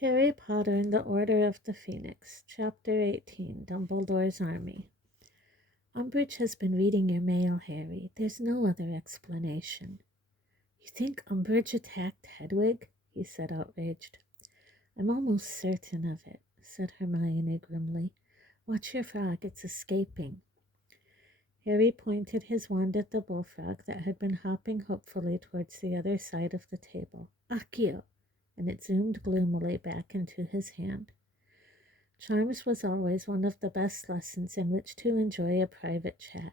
Harry Potter and the Order of the Phoenix, Chapter 18, Dumbledore's Army. Umbridge has been reading your mail, Harry. There's no other explanation. You think Umbridge attacked Hedwig? He said, outraged. I'm almost certain of it, said Hermione grimly. Watch your frog, it's escaping. Harry pointed his wand at the bullfrog that had been hopping hopefully towards the other side of the table. Accio! And it zoomed gloomily back into his hand. Charms was always one of the best lessons in which to enjoy a private chat.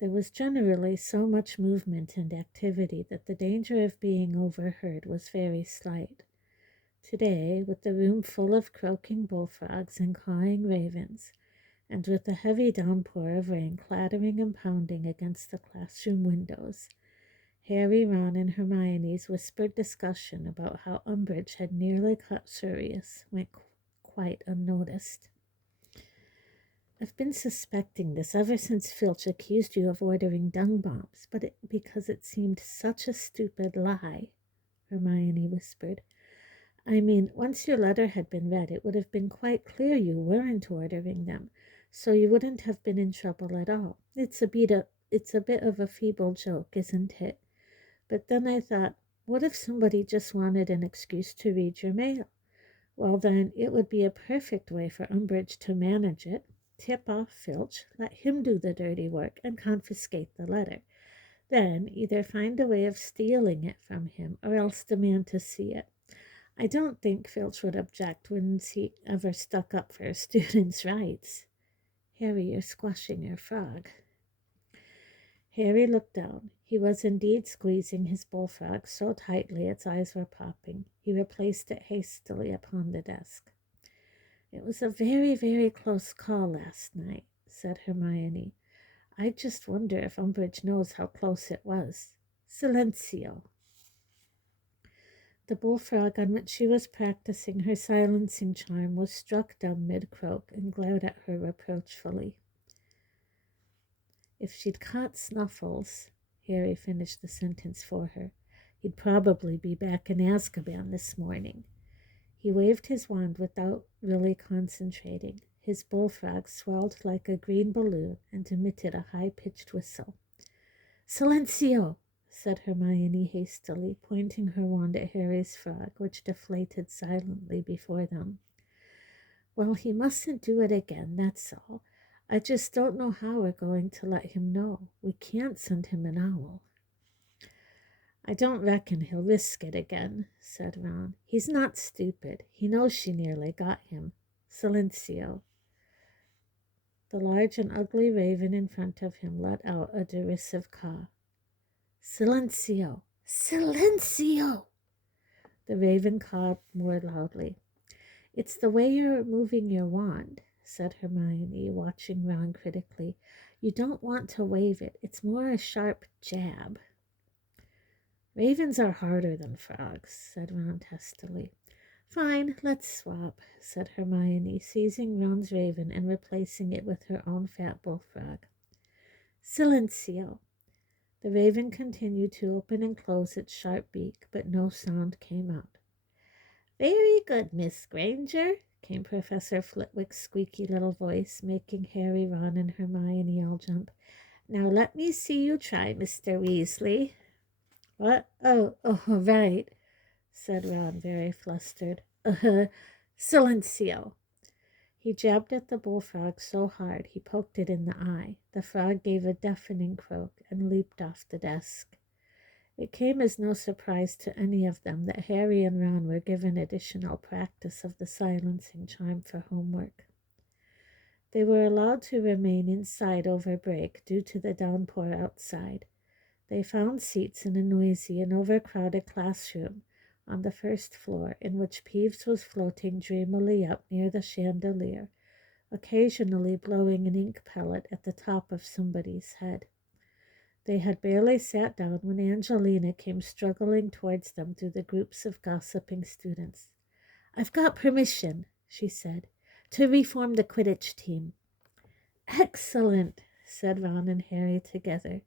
There was generally so much movement and activity that the danger of being overheard was very slight. Today, with the room full of croaking bullfrogs and cawing ravens, and with a heavy downpour of rain clattering and pounding against the classroom windows, Harry, Ron, and Hermione's whispered discussion about how Umbridge had nearly caught Sirius went quite unnoticed. I've been suspecting this ever since Filch accused you of ordering dung bombs, because it seemed such a stupid lie, Hermione whispered. I mean, once your letter had been read, it would have been quite clear you weren't ordering them, so you wouldn't have been in trouble at all. It's a bit of a feeble joke, isn't it? But then I thought, what if somebody just wanted an excuse to read your mail? Well, then, it would be a perfect way for Umbridge to manage it. Tip off Filch, let him do the dirty work, and confiscate the letter. Then either find a way of stealing it from him, or else demand to see it. I don't think Filch would object when he ever stuck up for students' rights. Harry, you're squashing your frog. Harry looked down. He was indeed squeezing his bullfrog so tightly its eyes were popping. He replaced it hastily upon the desk. It was a very, very close call last night, said Hermione. I just wonder if Umbridge knows how close it was. Silenzio. The bullfrog on which she was practicing her silencing charm was struck dumb mid-croak and glared at her reproachfully. If she'd caught Snuffles, Harry finished the sentence for her, he'd probably be back in Azkaban this morning. He waved his wand without really concentrating. His bullfrog swelled like a green balloon and emitted a high-pitched whistle. Silenzio, said Hermione hastily, pointing her wand at Harry's frog, which deflated silently before them. Well, he mustn't do it again, that's all. I just don't know how we're going to let him know. We can't send him an owl. I don't reckon he'll risk it again, said Ron. He's not stupid. He knows she nearly got him. Silenzio. The large and ugly raven in front of him let out a derisive caw. Silenzio! Silenzio! The raven cawed more loudly. It's the way you're moving your wand, said Hermione, watching Ron critically. You don't want to wave it. It's more a sharp jab. Ravens are harder than frogs, said Ron testily. Fine, let's swap, said Hermione, seizing Ron's raven and replacing it with her own fat bullfrog. Silenzio. The raven continued to open and close its sharp beak, but no sound came out. Very good, Miss Granger, came Professor Flitwick's squeaky little voice, making Harry, Ron, and Hermione all jump. Now let me see you try, Mr. Weasley. What? Oh, right, said Ron, very flustered. Silenzio. He jabbed at the bullfrog so hard he poked it in the eye. The frog gave a deafening croak and leaped off the desk. It came as no surprise to any of them that Harry and Ron were given additional practice of the silencing charm for homework. They were allowed to remain inside over break due to the downpour outside. They found seats in a noisy and overcrowded classroom on the first floor, in which Peeves was floating dreamily up near the chandelier, occasionally blowing an ink pellet at the top of somebody's head. They had barely sat down when Angelina came struggling towards them through the groups of gossiping students. I've got permission, she said, to reform the Quidditch team. Excellent, said Ron and Harry together.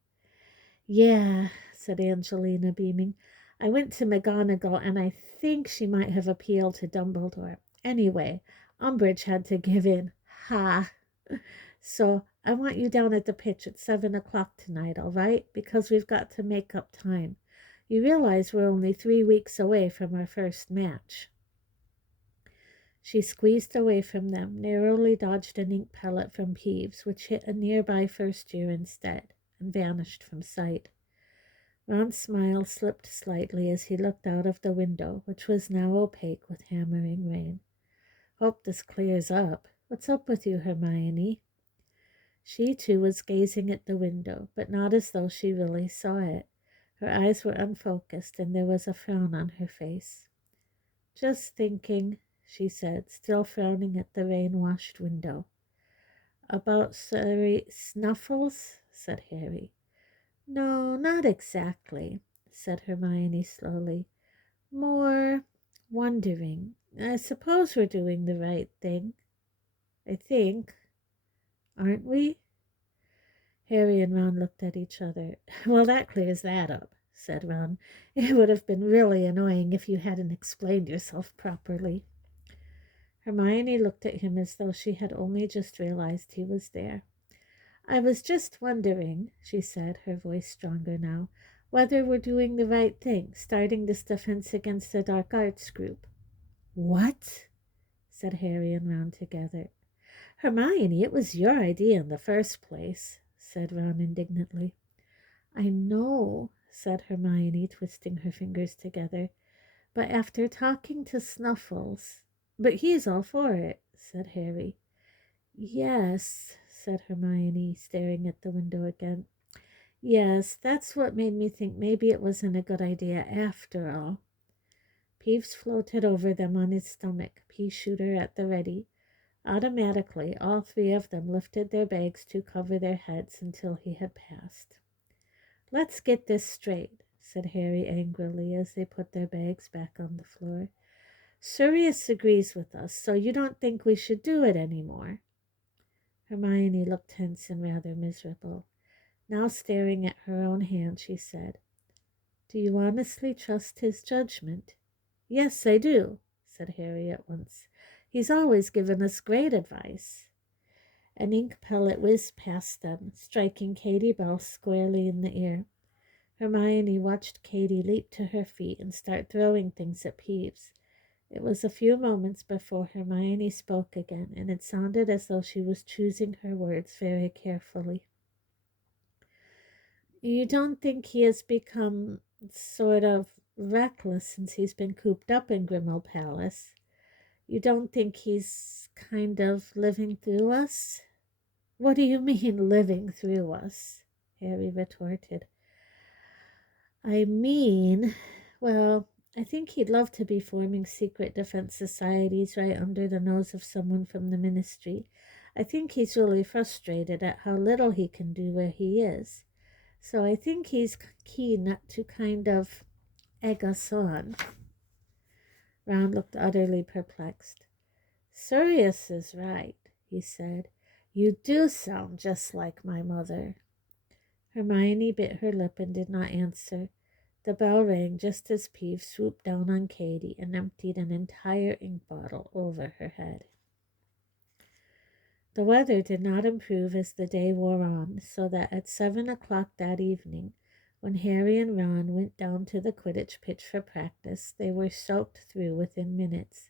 Yeah, said Angelina, beaming. I went to McGonagall, and I think she might have appealed to Dumbledore. Anyway, Umbridge had to give in. Ha! So I want you down at the pitch at 7 o'clock tonight, all right? Because we've got to make up time. You realize we're only 3 weeks away from our first match. She squeezed away from them, narrowly dodged an ink pellet from Peeves, which hit a nearby first year instead, and vanished from sight. Ron's smile slipped slightly as he looked out of the window, which was now opaque with hammering rain. Hope this clears up. What's up with you, Hermione? She, too, was gazing at the window, but not as though she really saw it. Her eyes were unfocused, and there was a frown on her face. Just thinking, she said, still frowning at the rain-washed window. About Snuffles? Said Harry. No, not exactly, said Hermione slowly. More wondering. I suppose we're doing the right thing. I think. Aren't we? Harry and Ron looked at each other. Well, that clears that up, said Ron. It would have been really annoying if you hadn't explained yourself properly. Hermione looked at him as though she had only just realized he was there. I was just wondering, she said, her voice stronger now, whether we're doing the right thing, starting this defense against the dark arts group. What? Said Harry and Ron together. Hermione, it was your idea in the first place, said Ron indignantly. I know, said Hermione, twisting her fingers together, but after talking to Snuffles... But he's all for it, said Harry. Yes, said Hermione, staring at the window again. Yes, that's what made me think maybe it wasn't a good idea after all. Peeves floated over them on his stomach, pea shooter at the ready. Automatically, all three of them lifted their bags to cover their heads until he had passed. Let's get this straight, said Harry angrily as they put their bags back on the floor. Sirius agrees with us, so you don't think we should do it anymore? Hermione looked tense and rather miserable. Now staring at her own hand, she said, Do you honestly trust his judgment? Yes, I do, said Harry at once. He's always given us great advice. An ink pellet whizzed past them, striking Katie Bell squarely in the ear. Hermione watched Katie leap to her feet and start throwing things at Peeves. It was a few moments before Hermione spoke again, and it sounded as though she was choosing her words very carefully. You don't think he has become sort of reckless since he's been cooped up in Grimmauld Palace? You don't think he's kind of living through us? What do you mean, living through us? Harry retorted. I mean, well, I think he'd love to be forming secret defense societies right under the nose of someone from the ministry. I think he's really frustrated at how little he can do where he is. So I think he's keen to kind of egg us on. Ron looked utterly perplexed. Sirius is right, he said. You do sound just like my mother. Hermione bit her lip and did not answer. The bell rang just as Peeves swooped down on Katie and emptied an entire ink bottle over her head. The weather did not improve as the day wore on, so that at 7 o'clock that evening, when Harry and Ron went down to the Quidditch pitch for practice, they were soaked through within minutes,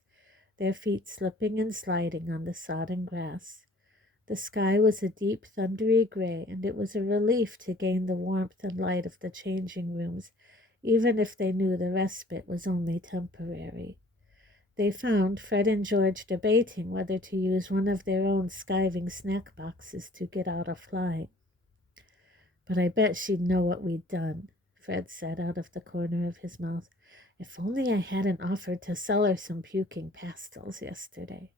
their feet slipping and sliding on the sodden grass. The sky was a deep, thundery gray, and it was a relief to gain the warmth and light of the changing rooms, even if they knew the respite was only temporary. They found Fred and George debating whether to use one of their own skiving snack boxes to get out of flying. But I bet she'd know what we'd done, Fred said out of the corner of his mouth. If only I hadn't offered to sell her some puking pastils yesterday.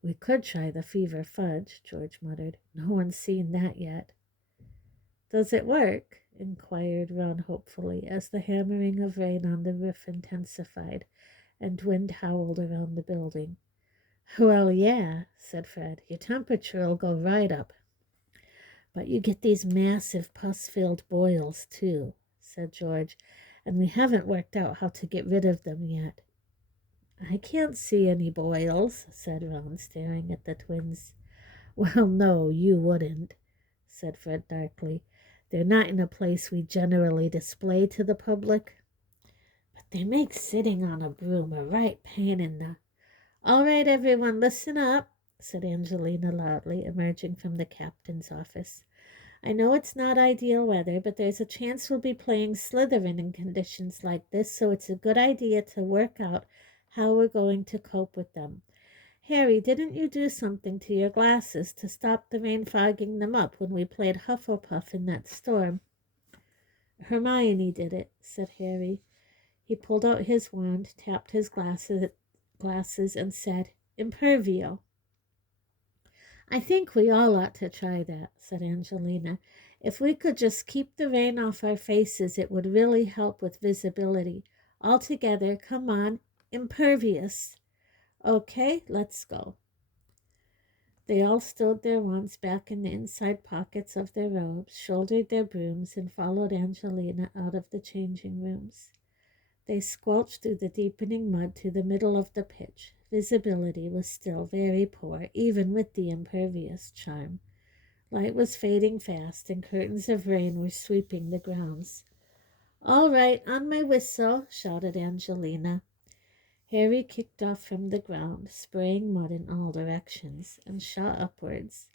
We could try the fever fudge, George muttered. No one's seen that yet. Does it work? Inquired Ron hopefully, as the hammering of rain on the roof intensified and wind howled around the building. Well, yeah, said Fred. Your temperature'll go right up. But you get these massive pus-filled boils, too, said George, and we haven't worked out how to get rid of them yet." "I can't see any boils," said Ron, staring at the twins. "Well, no, you wouldn't," said Fred darkly. "They're not in a place we generally display to the public." "But they make sitting on a broom a right pain in the—" "All right, everyone, listen up," said Angelina loudly, emerging from the captain's office. "I know it's not ideal weather, but there's a chance we'll be playing Slytherin in conditions like this, so it's a good idea to work out how we're going to cope with them. Harry, didn't you do something to your glasses to stop the rain fogging them up when we played Hufflepuff in that storm?" "Hermione did it," said Harry. He pulled out his wand, tapped his glasses, and said, "Impervio." "I think we all ought to try that," said Angelina. "If we could just keep the rain off our faces, it would really help with visibility. All together, come on, impervious. Okay, let's go." They all stowed their wands back in the inside pockets of their robes, shouldered their brooms, and followed Angelina out of the changing rooms. They squelched through the deepening mud to the middle of the pitch. Visibility was still very poor, even with the impervious charm. Light was fading fast, and curtains of rain were sweeping the grounds. "All right, on my whistle," shouted Angelina. Harry kicked off from the ground, spraying mud in all directions, and shot upwards,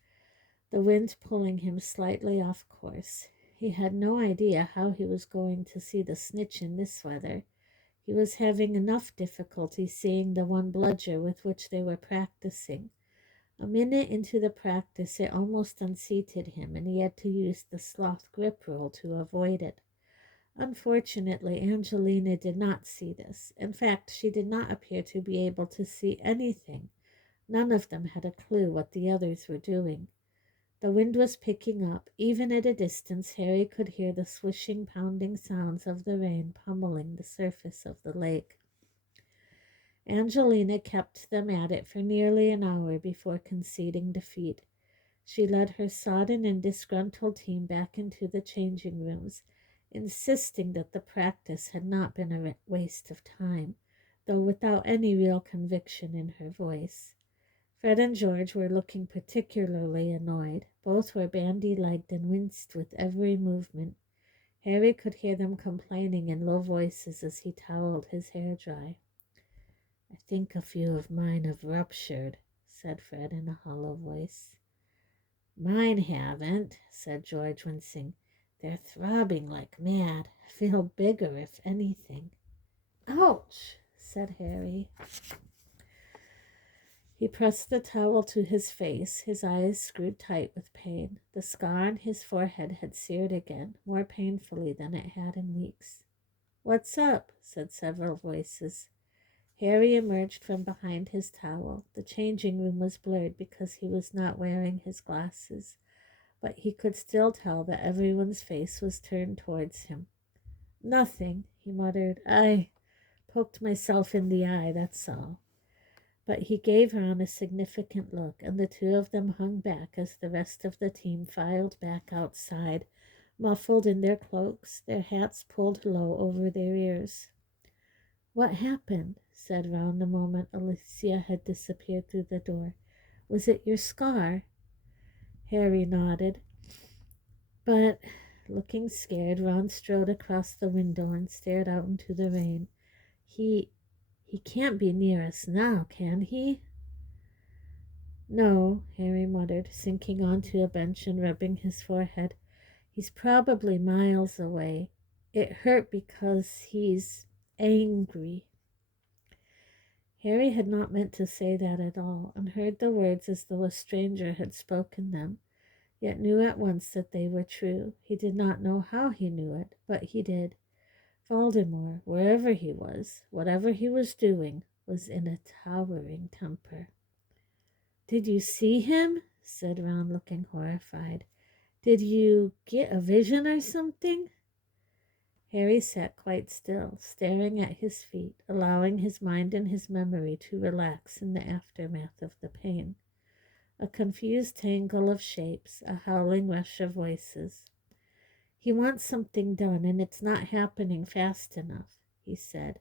the wind pulling him slightly off course. He had no idea how he was going to see the snitch in this weather. He was having enough difficulty seeing the one bludger with which they were practicing. A minute into the practice, it almost unseated him, and he had to use the sloth grip roll to avoid it. Unfortunately, Angelina did not see this. In fact, she did not appear to be able to see anything. None of them had a clue what the others were doing. The wind was picking up. Even at a distance, Harry could hear the swishing, pounding sounds of the rain pummeling the surface of the lake. Angelina kept them at it for nearly an hour before conceding defeat. She led her sodden and disgruntled team back into the changing rooms, insisting that the practice had not been a waste of time, though without any real conviction in her voice. Fred and George were looking particularly annoyed. Both were bandy-legged and winced with every movement. Harry could hear them complaining in low voices as he toweled his hair dry. "I think a few of mine have ruptured," said Fred in a hollow voice. "Mine haven't," said George, wincing. "They're throbbing like mad. I feel bigger, if anything." "Ouch," said Harry. He pressed the towel to his face, his eyes screwed tight with pain. The scar on his forehead had seared again, more painfully than it had in weeks. "What's up?" said several voices. Harry emerged from behind his towel. The changing room was blurred because he was not wearing his glasses, but he could still tell that everyone's face was turned towards him. "Nothing," he muttered. "I poked myself in the eye, that's all." But he gave Ron a significant look, and the two of them hung back as the rest of the team filed back outside, muffled in their cloaks, their hats pulled low over their ears. "What happened?" said Ron the moment Alicia had disappeared through the door. "Was it your scar?" Harry nodded. But, looking scared, Ron strode across the window and stared out into the rain. He can't be near us now, can he?" "No," Harry muttered, sinking onto a bench and rubbing his forehead. "He's probably miles away. It hurt because he's angry." Harry had not meant to say that at all, and heard the words as though a stranger had spoken them, yet knew at once that they were true. He did not know how he knew it, but he did. Voldemort, wherever he was, whatever he was doing, was in a towering temper. "Did you see him?" said Ron, looking horrified. "Did you get a vision or something?" Harry sat quite still, staring at his feet, allowing his mind and his memory to relax in the aftermath of the pain. A confused tangle of shapes, a howling rush of voices. He wants something done, and it's not happening fast enough, he said.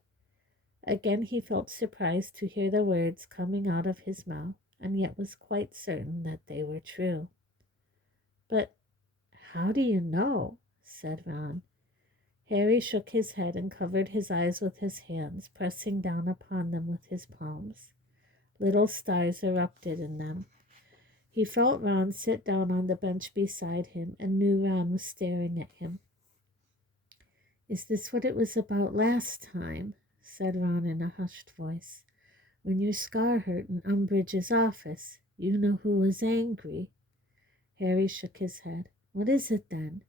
Again he felt surprised to hear the words coming out of his mouth, and yet was quite certain that they were true. But how do you know? Said Ron. Harry shook his head and covered his eyes with his hands, pressing down upon them with his palms. Little stars erupted in them. He felt Ron sit down on the bench beside him and knew Ron was staring at him. Is this what it was about last time? Said Ron in a hushed voice. When your scar hurt in Umbridge's office, you know who was angry. Harry shook his head. What is it then?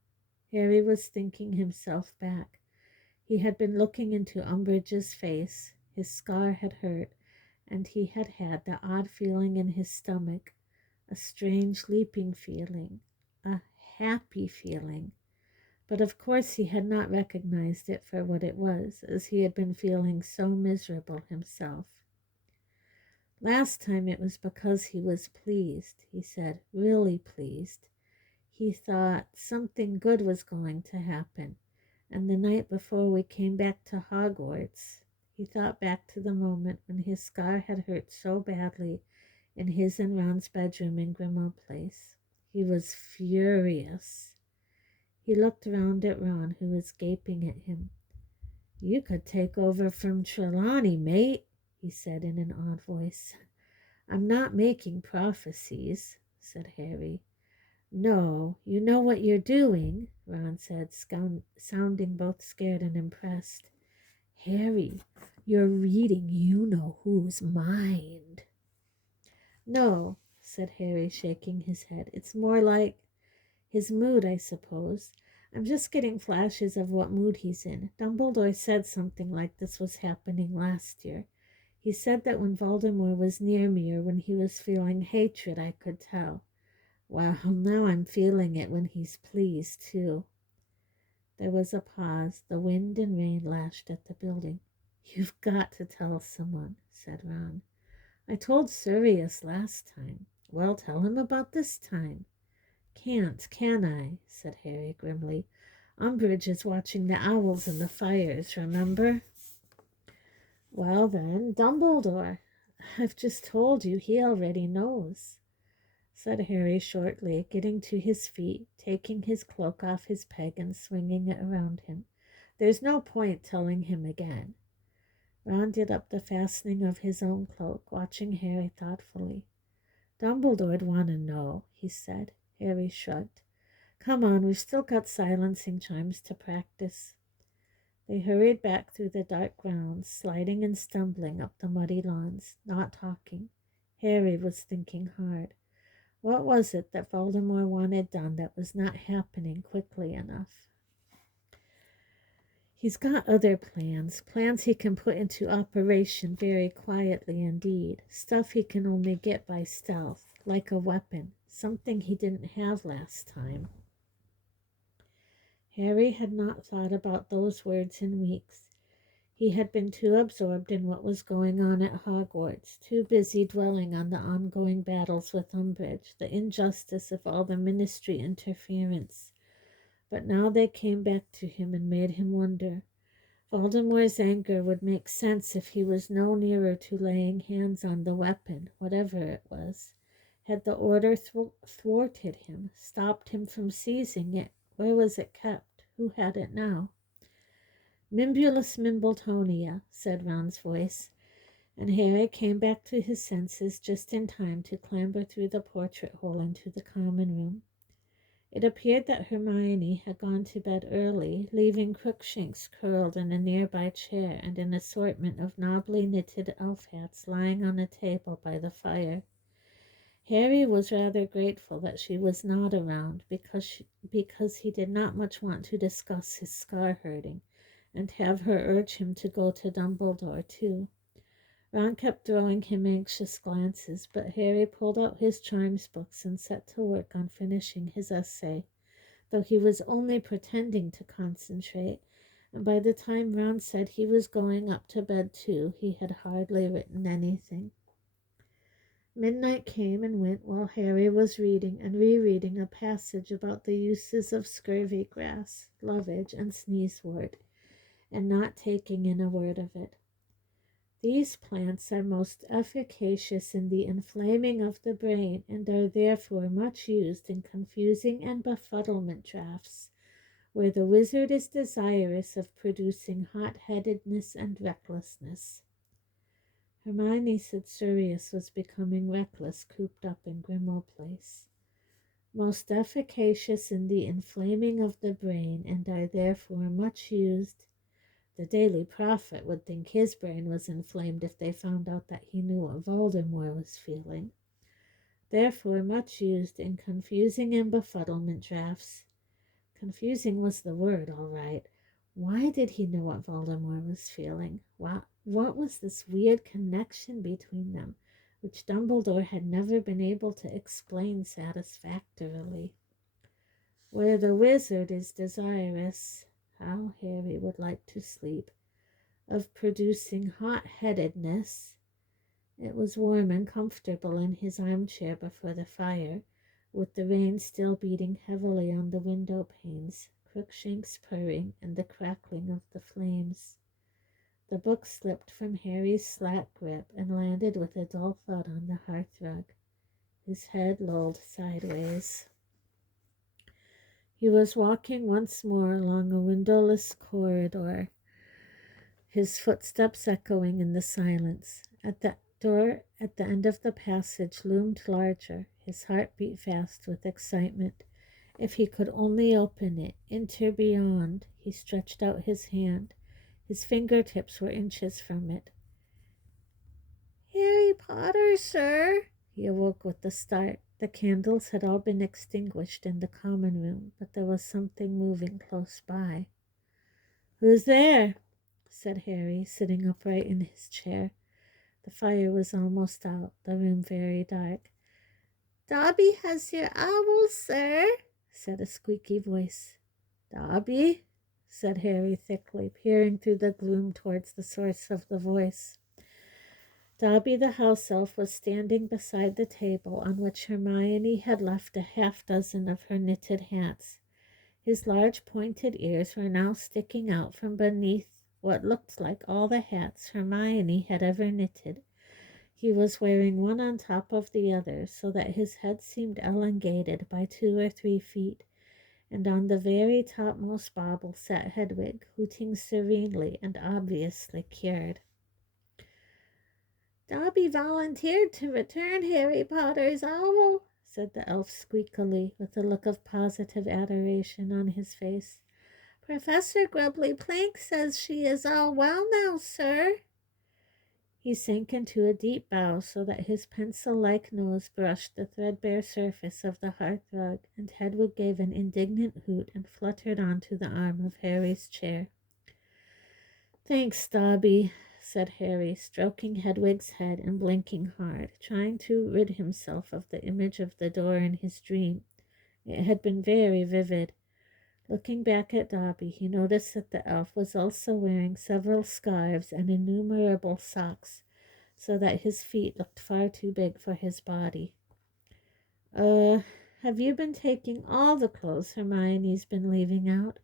Harry was thinking himself back. He had been looking into Umbridge's face. His scar had hurt, and he had had the odd feeling in his stomach, a strange leaping feeling, a happy feeling. But of course he had not recognized it for what it was, as he had been feeling so miserable himself. Last time it was because he was pleased, he said, really pleased. He thought something good was going to happen. And the night before we came back to Hogwarts, he thought back to the moment when his scar had hurt so badly in his and Ron's bedroom in Grimmauld Place. He was furious. He looked round at Ron, who was gaping at him. You could take over from Trelawney, mate, he said in an odd voice. I'm not making prophecies, said Harry. No, you know what you're doing, Ron said, sounding both scared and impressed. Harry, you're reading you-know-who's mind. No, said Harry, shaking his head. It's more like his mood, I suppose. I'm just getting flashes of what mood he's in. Dumbledore said something like this was happening last year. He said that when Voldemort was near me or when he was feeling hatred, I could tell. Well, now I'm feeling it when he's pleased, too. There was a pause. The wind and rain lashed at the building. You've got to tell someone, said Ron. I told Sirius last time. Well, tell him about this time. Can't, can I? Said Harry grimly. Umbridge is watching the owls and the fires, remember? Well then, Dumbledore. I've just told you, he already knows, said Harry shortly, getting to his feet, taking his cloak off his peg and swinging it around him. There's no point telling him again. Ron did up the fastening of his own cloak, watching Harry thoughtfully. Dumbledore'd want to know, he said. Harry shrugged. Come on, we've still got silencing chimes to practice. They hurried back through the dark grounds, sliding and stumbling up the muddy lawns, not talking. Harry was thinking hard. What was it that Voldemort wanted done that was not happening quickly enough? He's got other plans he can put into operation very quietly indeed, stuff he can only get by stealth, like a weapon, something he didn't have last time. Harry had not thought about those words in weeks. He had been too absorbed in what was going on at Hogwarts, too busy dwelling on the ongoing battles with Umbridge, the injustice of all the ministry interference. But now they came back to him and made him wonder. Voldemort's anger would make sense if he was no nearer to laying hands on the weapon, whatever it was. Had the order thwarted him, stopped him from seizing it? Where was it kept? Who had it now? Mimbulus Mimbletonia, said Ron's voice, and Harry came back to his senses just in time to clamber through the portrait hole into the common room. It appeared that Hermione had gone to bed early, leaving Crookshanks curled in a nearby chair and an assortment of knobbly knitted elf hats lying on a table by the fire. Harry was rather grateful that she was not around because he did not much want to discuss his scar hurting and have her urge him to go to Dumbledore too. Ron kept throwing him anxious glances, but Harry pulled out his chimes books and set to work on finishing his essay, though he was only pretending to concentrate, and by the time Ron said he was going up to bed too, he had hardly written anything. Midnight came and went while Harry was reading and rereading a passage about the uses of scurvy grass, lovage, and sneezewort, and not taking in a word of it. These plants are most efficacious in the inflaming of the brain, and are therefore much used in confusing and befuddlement draughts, where the wizard is desirous of producing hot-headedness and recklessness. Hermione said Sirius was becoming reckless, cooped up in Grimmauld Place. Most efficacious in the inflaming of the brain, and are therefore much used. The Daily Prophet would think his brain was inflamed if they found out that he knew what Voldemort was feeling. Therefore much used in confusing and befuddlement draughts. Confusing was the word, all right. Why did he know what Voldemort was feeling? What was this weird connection between them, which Dumbledore had never been able to explain satisfactorily? Where the wizard is desirous, how Harry would like to sleep, of producing hot-headedness. It was warm and comfortable in his armchair before the fire, with the rain still beating heavily on the window panes, Crookshanks purring, and the crackling of the flames. The book slipped from Harry's slack grip and landed with a dull thud on the hearthrug. His head lolled sideways. He was walking once more along a windowless corridor, his footsteps echoing in the silence. At the door at the end of the passage loomed larger. His heart beat fast with excitement. If he could only open it, enter beyond. He stretched out his hand. His fingertips were inches from it. Harry Potter, sir. He awoke with a start. The candles had all been extinguished in the common room, but there was something moving close by. Who's there? Said Harry, sitting upright in his chair. The fire was almost out, the room very dark. Dobby has your owl, sir, said a squeaky voice. Dobby? Said Harry thickly, peering through the gloom towards the source of the voice. Dobby the house elf was standing beside the table on which Hermione had left a half-dozen of her knitted hats. His large pointed ears were now sticking out from beneath what looked like all the hats Hermione had ever knitted. He was wearing one on top of the other, so that his head seemed elongated by 2 or 3 feet, and on the very topmost bauble sat Hedwig, hooting serenely and obviously cured. Dobby volunteered to return Harry Potter's owl, said the elf squeakily, with a look of positive adoration on his face. Professor Grubbly Plank says she is all well now, sir. He sank into a deep bow so that his pencil-like nose brushed the threadbare surface of the hearthrug, and Hedwig gave an indignant hoot and fluttered onto the arm of Harry's chair. Thanks, Dobby, said Harry, stroking Hedwig's head and blinking hard, trying to rid himself of the image of the door in his dream. It had been very vivid. Looking back at Dobby, he noticed that the elf was also wearing several scarves and innumerable socks, so that his feet looked far too big for his body. Have you been taking all the clothes Hermione's been leaving out?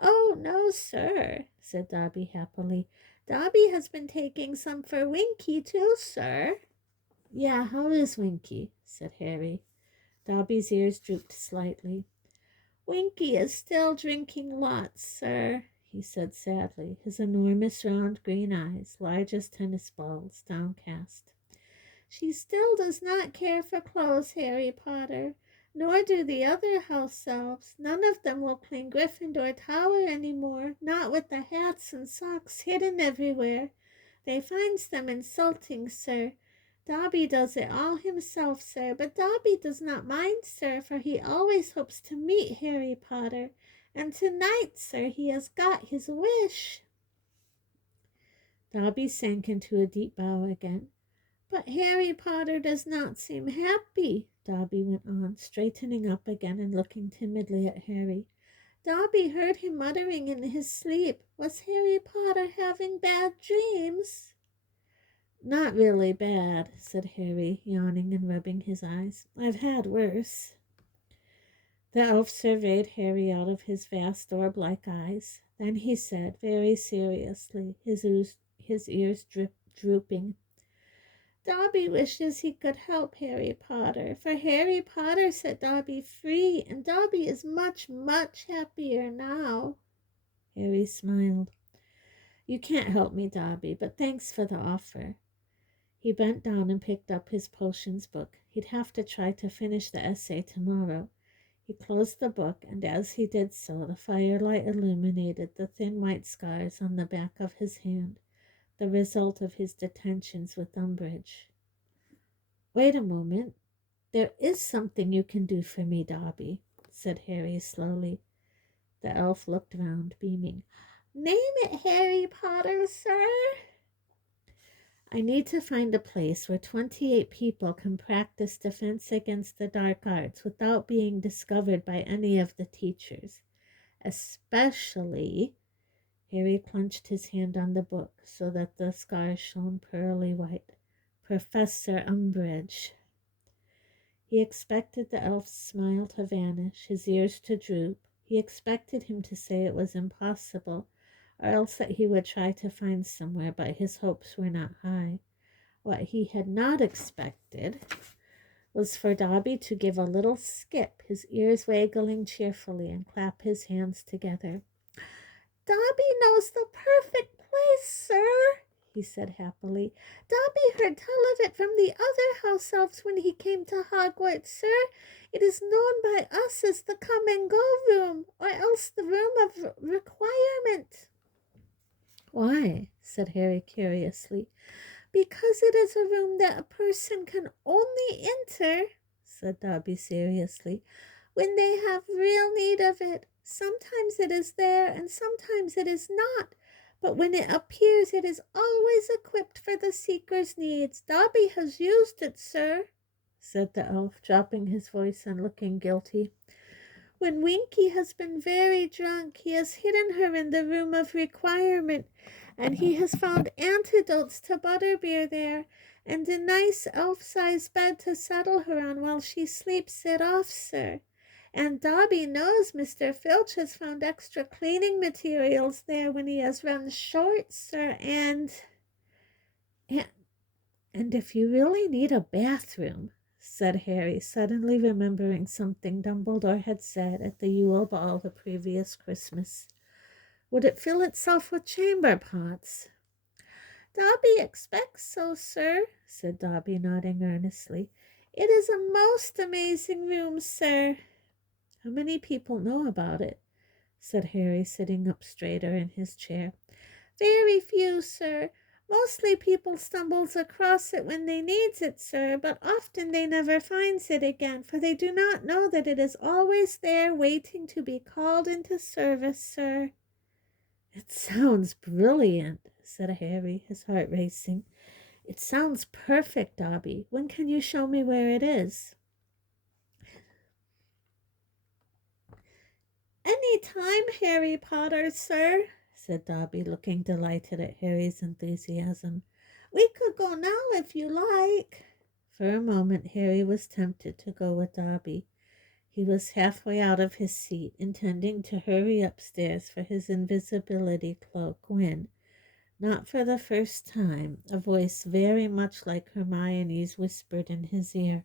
Oh, no, sir, said Dobby happily. Dobby has been taking some for Winky, too, sir. Yeah, how is Winky? Said Harry. Dobby's ears drooped slightly. Winky is still drinking lots, sir, he said sadly, his enormous round green eyes, large as tennis balls, downcast. She still does not care for clothes, Harry Potter, nor do the other house elves. None of them will clean Gryffindor Tower any more, not with the hats and socks hidden everywhere. They finds them insulting, sir. Dobby does it all himself, sir, but Dobby does not mind, sir, for he always hopes to meet Harry Potter, and tonight, sir, he has got his wish. Dobby sank into a deep bow again. But Harry Potter does not seem happy, Dobby went on, straightening up again and looking timidly at Harry. Dobby heard him muttering in his sleep. Was Harry Potter having bad dreams? Not really bad, said Harry, yawning and rubbing his eyes. I've had worse. The elf surveyed Harry out of his vast orb-like eyes. Then he said, very seriously, his ears drooping, Dobby wishes he could help Harry Potter, for Harry Potter set Dobby free, and Dobby is much, much happier now. Harry smiled. You can't help me, Dobby, but thanks for the offer. He bent down and picked up his potions book. He'd have to try to finish the essay tomorrow. He closed the book, and as he did so, the firelight illuminated the thin white scars on the back of his hand, the result of his detentions with Umbridge. Wait a moment. There is something you can do for me, Dobby, said Harry slowly. The elf looked round, beaming. Name it, Harry Potter, sir. I need to find a place where 28 people can practice defense against the dark arts without being discovered by any of the teachers. Especially, Harry clenched his hand on the book so that the scars shone pearly white, Professor Umbridge. He expected the elf's smile to vanish, his ears to droop. He expected him to say it was impossible, or else that he would try to find somewhere, but his hopes were not high. What he had not expected was for Dobby to give a little skip, his ears waggling cheerfully, and clap his hands together. Dobby knows the perfect place, sir, he said happily. Dobby heard tell of it from the other house elves when he came to Hogwarts, sir. It is known by us as the come and go room, or else the room of requirement. Why? Said Harry curiously. Because it is a room that a person can only enter, said Dobby seriously, when they have real need of it. Sometimes it is there, and sometimes it is not. But when it appears, it is always equipped for the seeker's needs. Dobby has used it, sir, said the elf, dropping his voice and looking guilty. When Winky has been very drunk, he has hidden her in the room of requirement, and he has found antidotes to butterbeer there, and a nice elf-sized bed to settle her on while she sleeps it off, sir. And Dobby knows Mr. Filch has found extra cleaning materials there when he has run short, sir, and if you really need a bathroom, said Harry, suddenly remembering something Dumbledore had said at the Yule Ball the previous Christmas, would it fill itself with chamber pots? Dobby expects so, sir, said Dobby, nodding earnestly. It is a most amazing room, sir. How many people know about it? Said Harry, sitting up straighter in his chair. Very few, sir. Mostly people stumbles across it when they needs it, sir, but often they never finds it again, for they do not know that it is always there waiting to be called into service, sir. It sounds brilliant, said Harry, his heart racing. It sounds perfect, Dobby. When can you show me where it is? Any time, Harry Potter, sir, said Dobby, looking delighted at Harry's enthusiasm. We could go now if you like. For a moment Harry was tempted to go with Dobby. He was halfway out of his seat, intending to hurry upstairs for his invisibility cloak, when, not for the first time, a voice very much like Hermione's whispered in his ear,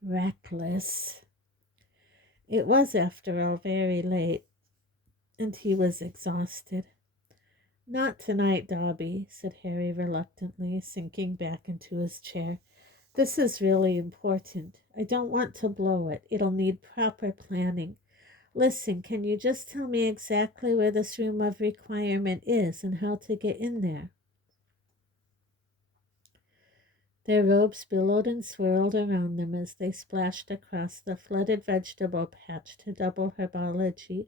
Reckless. It was, after all, very late, and he was exhausted. Not tonight, Dobby, said Harry reluctantly, sinking back into his chair. This is really important. I don't want to blow it. It'll need proper planning. Listen, can you just tell me exactly where this room of requirement is and how to get in there? Their robes billowed and swirled around them as they splashed across the flooded vegetable patch to double herbology,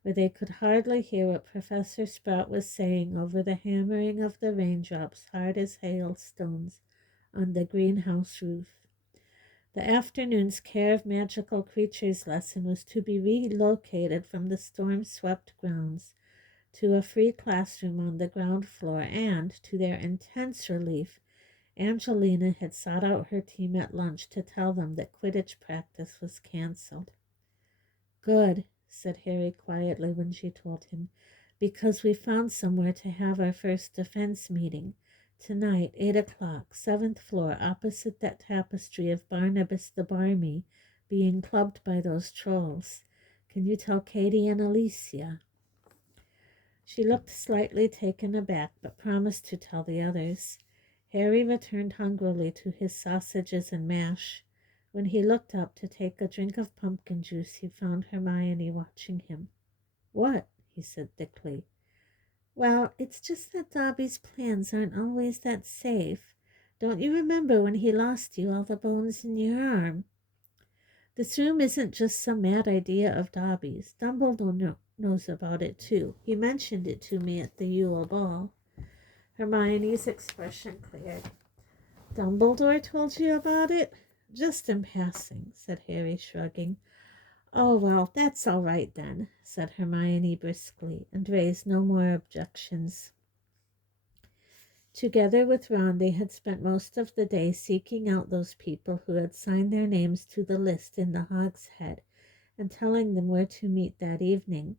where they could hardly hear what Professor Sprout was saying over the hammering of the raindrops, hard as hailstones, on the greenhouse roof. The afternoon's Care of Magical Creatures lesson was to be relocated from the storm-swept grounds, to a free classroom on the ground floor, and, to their intense relief, Angelina had sought out her team at lunch to tell them that Quidditch practice was canceled. "Good," said Harry quietly when she told him, "because we found somewhere to have our first defense meeting. Tonight, 8 o'clock, 7th floor, opposite that tapestry of Barnabas the Barmy being clubbed by those trolls. Can you tell Katie and Alicia?" She looked slightly taken aback, but promised to tell the others. Harry returned hungrily to his sausages and mash. When he looked up to take a drink of pumpkin juice, he found Hermione watching him. "What?" he said thickly. "Well, it's just that Dobby's plans aren't always that safe. Don't you remember when he lost you all the bones in your arm? This room isn't just some mad idea of Dobby's. Dumbledore knows about it, too. He mentioned it to me at the Yule Ball." Hermione's expression cleared. "Dumbledore told you about it?" "Just in passing," said Harry, shrugging. "Oh, well, that's all right then," said Hermione briskly, and raised no more objections. Together with Ron, they had spent most of the day seeking out those people who had signed their names to the list in the Hogshead and telling them where to meet that evening.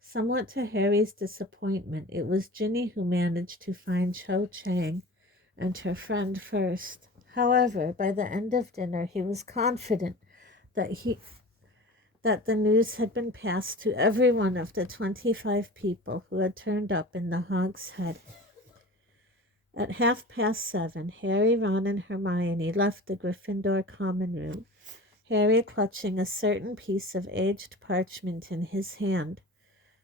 Somewhat to Harry's disappointment, it was Ginny who managed to find Cho Chang and her friend first. However, by the end of dinner, he was confident that the news had been passed to every one of the 25 people who had turned up in the Hogshead. At 7:30, Harry, Ron, and Hermione left the Gryffindor common room, Harry clutching a certain piece of aged parchment in his hand.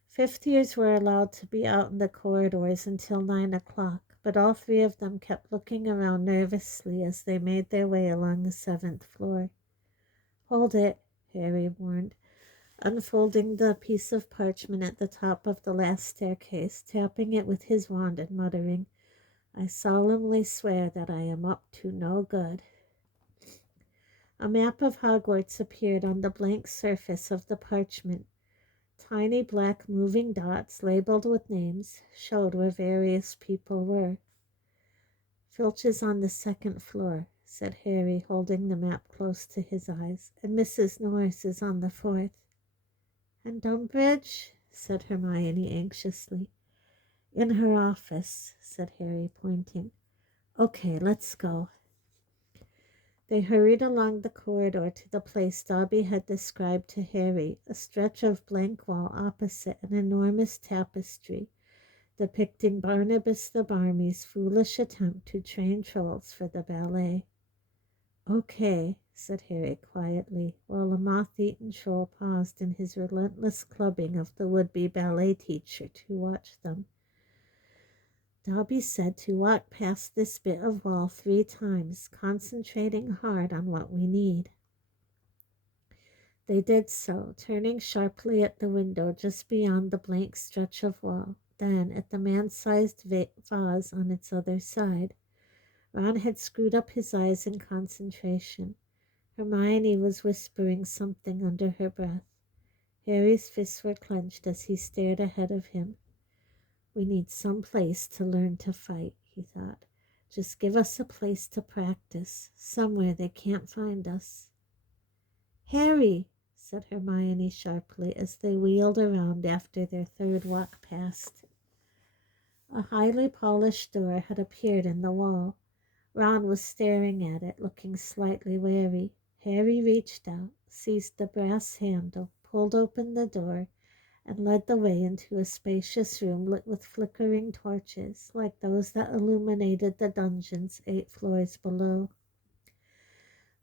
Fifth years were allowed to be out in the corridors until 9 o'clock, but all three of them kept looking around nervously as they made their way along the 7th floor. "Hold it," Harry warned, unfolding the piece of parchment at the top of the last staircase, tapping it with his wand and muttering, "I solemnly swear that I am up to no good." A map of Hogwarts appeared on the blank surface of the parchment. Tiny black moving dots labeled with names showed where various people were. "Filch is on the 2nd floor," said Harry, holding the map close to his eyes, "and Mrs. Norris is on the 4th. "And Umbridge?" said Hermione anxiously. "In her office," said Harry, pointing. "Okay, let's go." They hurried along the corridor to the place Dobby had described to Harry, a stretch of blank wall opposite an enormous tapestry depicting Barnabas the Barmy's foolish attempt to train trolls for the ballet. "Okay," said Harry quietly, while a moth-eaten troll paused in his relentless clubbing of the would-be ballet teacher to watch them. "Dobby said to walk past this bit of wall 3 times, concentrating hard on what we need." They did so, turning sharply at the window just beyond the blank stretch of wall, then at the man-sized vase on its other side. Ron had screwed up his eyes in concentration. Hermione was whispering something under her breath. Harry's fists were clenched as he stared ahead of him. "We need some place to learn to fight," he thought. "Just give us a place to practice, somewhere they can't find us." "Harry," said Hermione sharply as they wheeled around after their third walk past. A highly polished door had appeared in the wall. Ron was staring at it, looking slightly wary. Harry reached out, seized the brass handle, pulled open the door, and led the way into a spacious room lit with flickering torches, like those that illuminated the dungeons 8 floors below.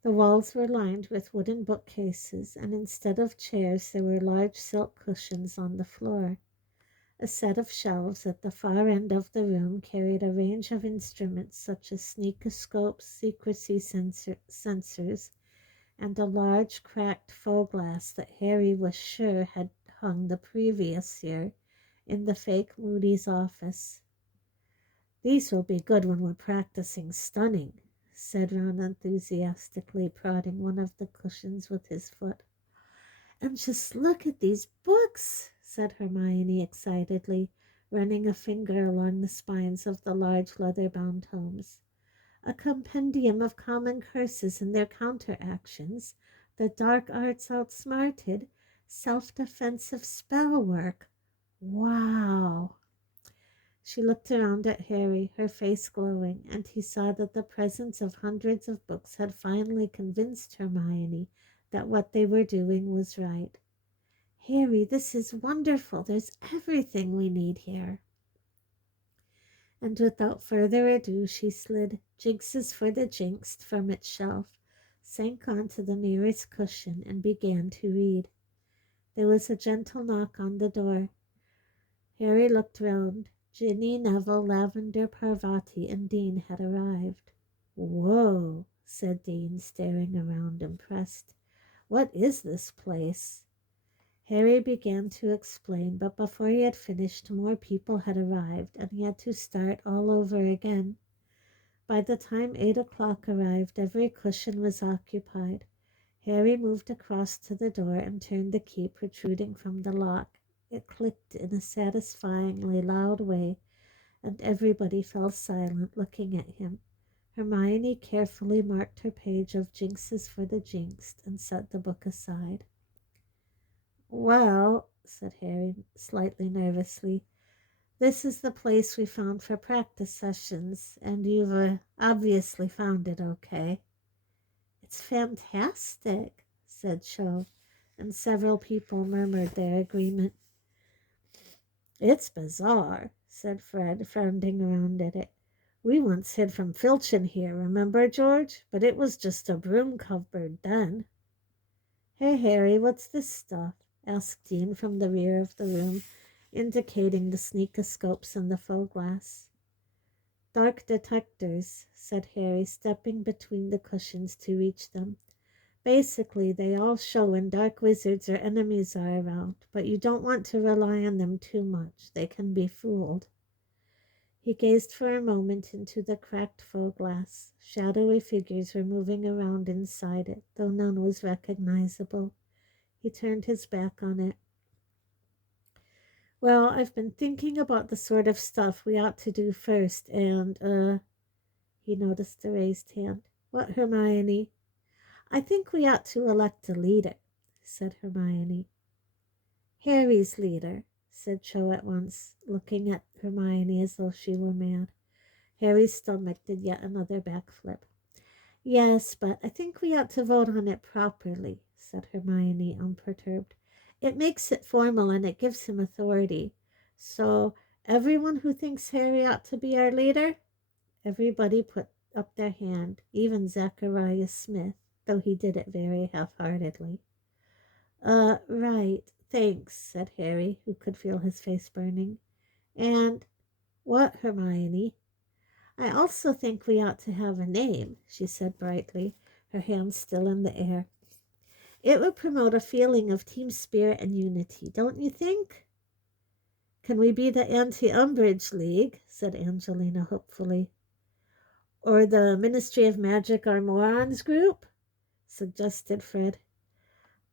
The walls were lined with wooden bookcases, and instead of chairs there were large silk cushions on the floor. A set of shelves at the far end of the room carried a range of instruments such as sneakoscopes, secrecy sensors, and a large cracked faux glass that Harry was sure had hung the previous year in the fake Moody's office. "These will be good when we're practicing stunning," said Ron enthusiastically, prodding one of the cushions with his foot. "And just look at these books," said Hermione excitedly, running a finger along the spines of the large leather-bound tomes. A compendium of common curses and their counteractions, the dark arts outsmarted, self-defensive spell work. Wow! She looked around at Harry, her face glowing, and he saw that the presence of hundreds of books had finally convinced Hermione that what they were doing was right. Harry, this is wonderful. There's everything we need here. And without further ado, she slid Jinxes for the Jinxed from its shelf, sank onto the nearest cushion, and began to read. There was a gentle knock on the door. Harry looked round. Ginny, Neville, Lavender, Parvati, and Dean had arrived. "Whoa," said Dean, staring around, impressed. "What is this place?" Harry began to explain, but before he had finished, more people had arrived, and he had to start all over again. By the time 8 o'clock arrived, every cushion was occupied. Harry moved across to the door and turned the key protruding from the lock. It clicked in a satisfyingly loud way, and everybody fell silent, looking at him. Hermione carefully marked her page of Jinxes for the Jinxed and set the book aside. "Well," said Harry, slightly nervously, "this is the place we found for practice sessions, and you've obviously found it okay." "It's fantastic," said Cho, and several people murmured their agreement. "It's bizarre," said Fred, frowning around at it. "We once hid from Filch in here, remember, George? But it was just a broom cupboard then." "Hey, Harry, what's this stuff?" asked Dean from the rear of the room, indicating the sneakoscopes and the faux glass. "Dark detectors," said Harry, stepping between the cushions to reach them. "Basically, they all show when dark wizards or enemies are around, but you don't want to rely on them too much. They can be fooled." He gazed for a moment into the cracked faux glass. Shadowy figures were moving around inside it, though none was recognizable. He turned his back on it. "Well, I've been thinking about the sort of stuff we ought to do first, and, he noticed a raised hand. "What, Hermione?" "I think we ought to elect a leader," said Hermione. "Harry's leader," said Cho at once, looking at Hermione as though she were mad. Harry's stomach did yet another backflip. "Yes, but I think we ought to vote on it properly," said Hermione, unperturbed. "It makes it formal and it gives him authority. So, everyone who thinks Harry ought to be our leader?" Everybody put up their hand, even Zachariah Smith, though he did it very half-heartedly. Right, thanks," said Harry, who could feel his face burning. "And what, Hermione?" "I also think we ought to have a name," she said brightly, her hands still in the air. "It would promote a feeling of team spirit and unity, don't you think?" "Can we be the Anti-Umbridge League?" said Angelina hopefully. "Or the Ministry of Magic or Morons group?" suggested Fred.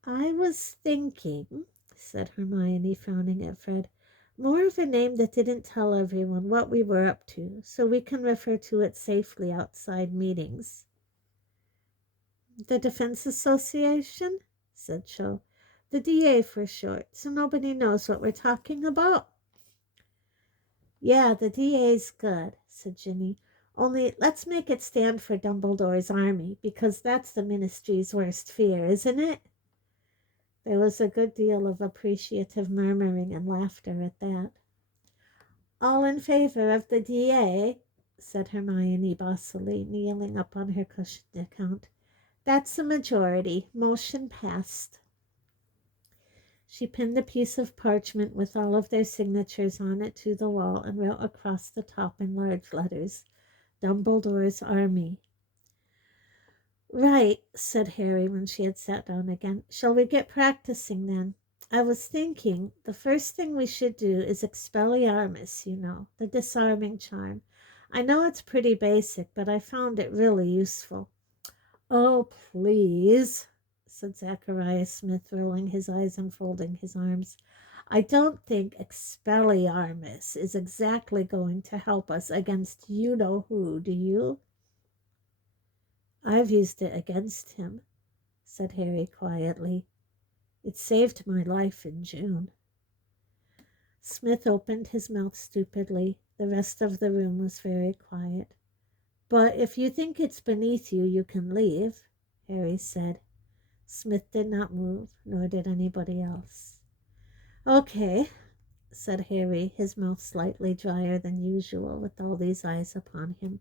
"I was thinking," said Hermione, frowning at Fred, "more of a name that didn't tell everyone what we were up to, so we can refer to it safely outside meetings." "The Defense Association?" said Cho. "The DA for short, so nobody knows what we're talking about." "Yeah, the DA's good," said Ginny. "Only let's make it stand for Dumbledore's Army, because that's the Ministry's worst fear, isn't it?" There was a good deal of appreciative murmuring and laughter at that. "All in favor of the DA?" said Hermione bossily, kneeling up on her cushion to count. "That's a majority. Motion passed." She pinned a piece of parchment with all of their signatures on it to the wall and wrote across the top in large letters, "Dumbledore's Army." "Right," said Harry when she had sat down again. "Shall we get practicing then? I was thinking the first thing we should do is Expelliarmus, the disarming charm. I know it's pretty basic, but I found it really useful." "Oh, please," said Zachariah Smith, rolling his eyes and folding his arms. I don't think Expelliarmus is exactly going to help us against you-know-who, do you? I've used it against him, said Harry quietly. It saved my life in June. Smith opened his mouth stupidly. The rest of the room was very quiet. But if you think it's beneath you, you can leave, Harry said. Smith did not move, nor did anybody else. Okay, said Harry, his mouth slightly drier than usual with all these eyes upon him.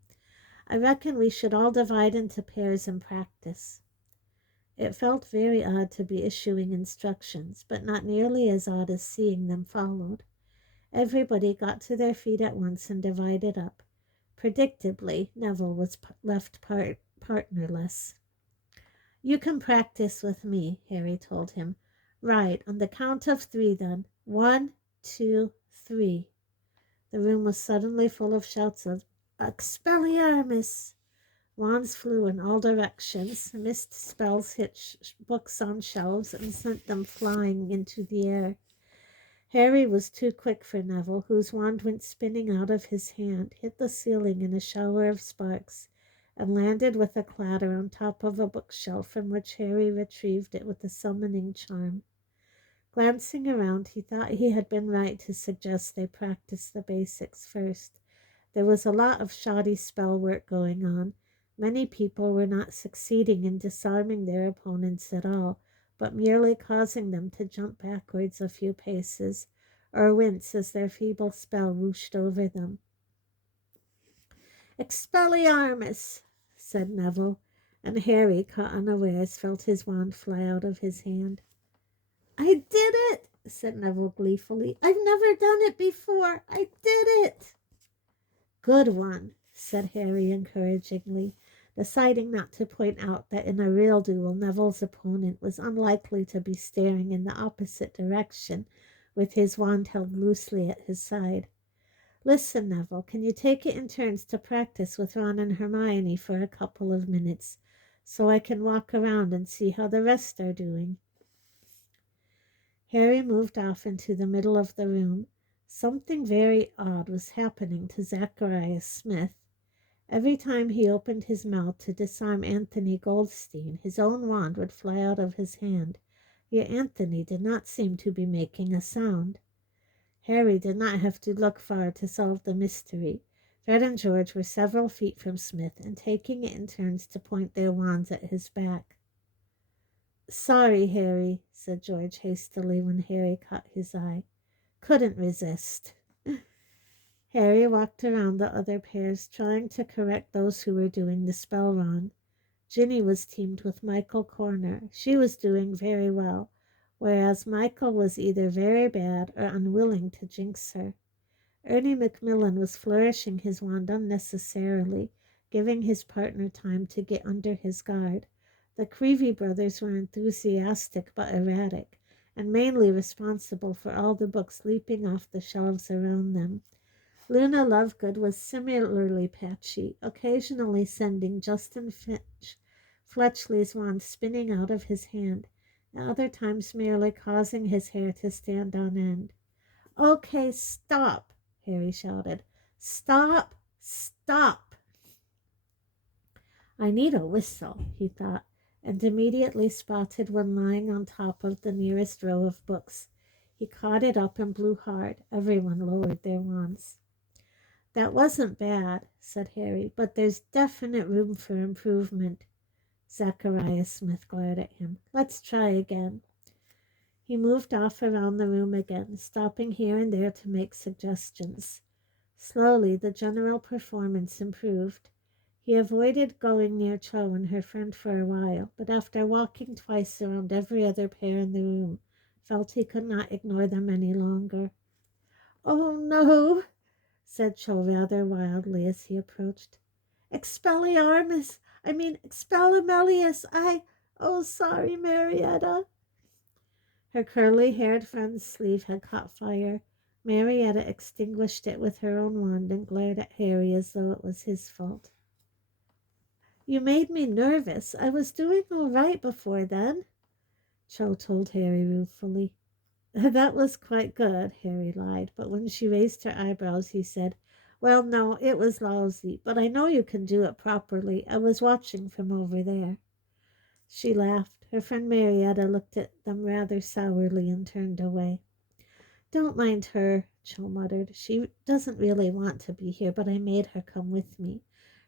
I reckon we should all divide into pairs and practice. It felt very odd to be issuing instructions, but not nearly as odd as seeing them followed. Everybody got to their feet at once and divided up. Predictably, Neville was left partnerless. You can practice with me, Harry told him. Right, on the count of 3 then. 1, 2, 3. The room was suddenly full of shouts of Expelliarmus! Wands flew in all directions. Mist spells hit books on shelves and sent them flying into the air. Harry was too quick for Neville, whose wand went spinning out of his hand, hit the ceiling in a shower of sparks, and landed with a clatter on top of a bookshelf from which Harry retrieved it with a summoning charm. Glancing around, he thought he had been right to suggest they practice the basics first. There was a lot of shoddy spell work going on. Many people were not succeeding in disarming their opponents at all, but merely causing them to jump backwards a few paces, or wince as their feeble spell whooshed over them. Expelliarmus, said Neville, and Harry, caught unawares, felt his wand fly out of his hand. I did it, said Neville gleefully. I've never done it before. I did it. Good one, said Harry encouragingly, deciding not to point out that in a real duel Neville's opponent was unlikely to be staring in the opposite direction with his wand held loosely at his side. Listen, Neville, can you take it in turns to practice with Ron and Hermione for a couple of minutes, so I can walk around and see how the rest are doing? Harry moved off into the middle of the room. Something very odd was happening to Zacharias Smith. Every time he opened his mouth to disarm Anthony Goldstein, his own wand would fly out of his hand, yet Anthony did not seem to be making a sound. Harry did not have to look far to solve the mystery. Fred and George were several feet from Smith and taking it in turns to point their wands at his back. Sorry, Harry, said George hastily when Harry caught his eye. Couldn't resist. Harry walked around the other pairs, trying to correct those who were doing the spell wrong. Ginny was teamed with Michael Corner. She was doing very well, whereas Michael was either very bad or unwilling to jinx her. Ernie Macmillan was flourishing his wand unnecessarily, giving his partner time to get under his guard. The Creevy brothers were enthusiastic but erratic, and mainly responsible for all the books leaping off the shelves around them. Luna Lovegood was similarly patchy, occasionally sending Justin Fletchley's wand spinning out of his hand, and other times merely causing his hair to stand on end. Okay, stop, Harry shouted. Stop, stop. I need a whistle, he thought, and immediately spotted one lying on top of the nearest row of books. He caught it up and blew hard. Everyone lowered their wands. That wasn't bad, said Harry, but there's definite room for improvement. Zacharias Smith glared at him. Let's try again. He moved off around the room again, stopping here and there to make suggestions. Slowly, the general performance improved. He avoided going near Cho and her friend for a while, but after walking twice around every other pair in the room, felt he could not ignore them any longer. Oh, no, said Cho rather wildly as he approached. Expelliarmus! Expellimelius! Oh, sorry, Marietta. Her curly-haired friend's sleeve had caught fire. Marietta extinguished it with her own wand and glared at Harry as though it was his fault. You made me nervous. I was doing all right before then, Cho told Harry ruefully. That was quite good, Harry lied, but when she raised her eyebrows, he said, well, no, it was lousy, but I know you can do it properly. I was watching from over there. She laughed. Her friend Marietta looked at them rather sourly and turned away. Don't mind her, Joe muttered. She doesn't really want to be here, but I made her come with me.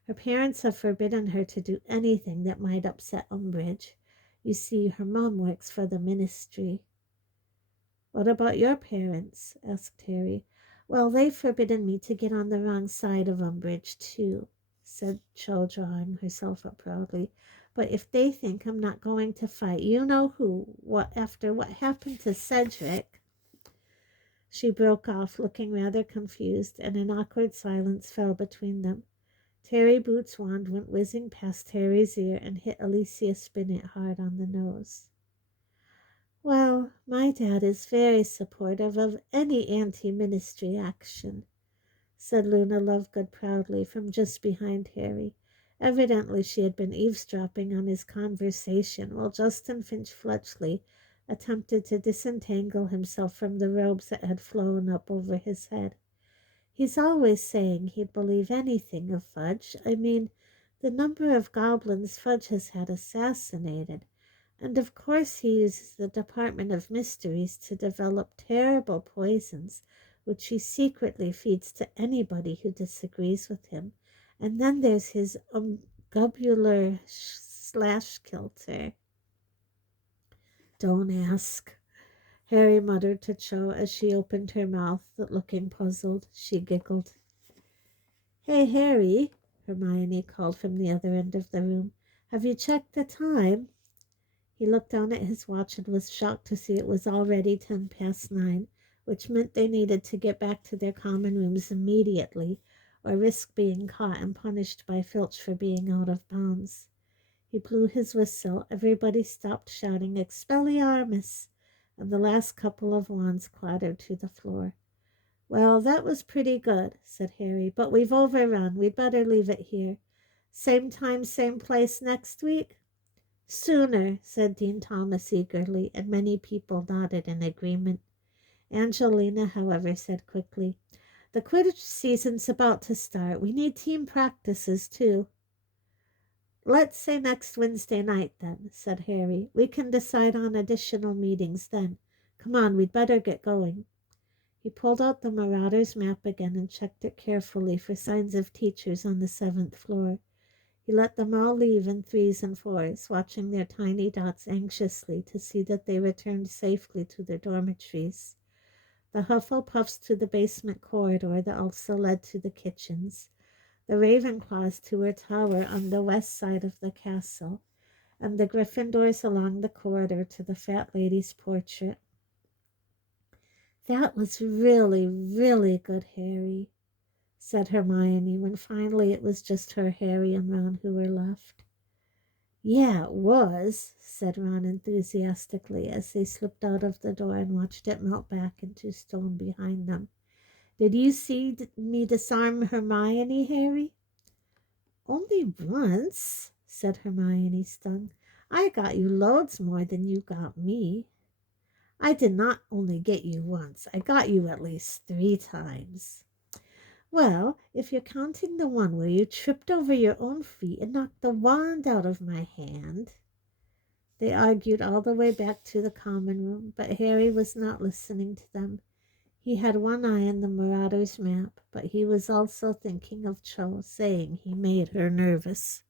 Her parents have forbidden her to do anything that might upset Umbridge. You see, her mom works for the ministry. What about your parents? Asked Harry. Well, they've forbidden me to get on the wrong side of Umbridge, too, said Cho, drawing herself up proudly. But if they think I'm not going to fight, you know who, after what happened to Cedric. She broke off, looking rather confused, and an awkward silence fell between them. Terry Boots' wand went whizzing past Harry's ear and hit Alicia Spinnet hard on the nose. Well, my dad is very supportive of any anti-ministry action, said Luna Lovegood proudly from just behind Harry. Evidently she had been eavesdropping on his conversation while Justin Finch Fletchley attempted to disentangle himself from the robes that had flown up over his head. He's always saying he'd believe anything of Fudge. I mean, the number of goblins Fudge has had assassinated. And of course he uses the Department of Mysteries to develop terrible poisons, which he secretly feeds to anybody who disagrees with him. And then there's his gubular slash kilter. Don't ask, Harry muttered to Cho as she opened her mouth, looking puzzled. She giggled. Hey, Harry, Hermione called from the other end of the room. Have you checked the time? He looked down at his watch and was shocked to see it was already 9:10, which meant they needed to get back to their common rooms immediately, or risk being caught and punished by Filch for being out of bounds. He blew his whistle. Everybody stopped shouting Expelliarmus, and the last couple of wands clattered to the floor. Well, that was pretty good, said Harry, but we've overrun. We'd better leave it here. Same time, same place next week? Sooner, said Dean Thomas eagerly, and many people nodded in agreement. Angelina, however, said quickly, the Quidditch season's about to start. We need team practices, too. Let's say next Wednesday night, then, said Harry. We can decide on additional meetings then. Come on, we'd better get going. He pulled out the Marauder's map again and checked it carefully for signs of teachers on the 7th floor. He let them all leave in 3s and 4s, watching their tiny dots anxiously to see that they returned safely to their dormitories. The Hufflepuffs to the basement corridor that also led to the kitchens, the Ravenclaws to her tower on the west side of the castle, and the Gryffindors along the corridor to the fat lady's portrait. That was really, really good, Harry, said Hermione when finally it was just her, Harry, and Ron who were left. Yeah, it was, said Ron enthusiastically as they slipped out of the door and watched it melt back into stone behind them. Did you see me disarm Hermione, Harry? Only once, said Hermione, stung. I got you loads more than you got me. I did not only get you once. I got you at least 3 times. Well, if you're counting the one where you tripped over your own feet and knocked the wand out of my hand. They argued all the way back to the common room, but Harry was not listening to them. He had one eye on the Marauder's map, but he was also thinking of Cho, saying he made her nervous.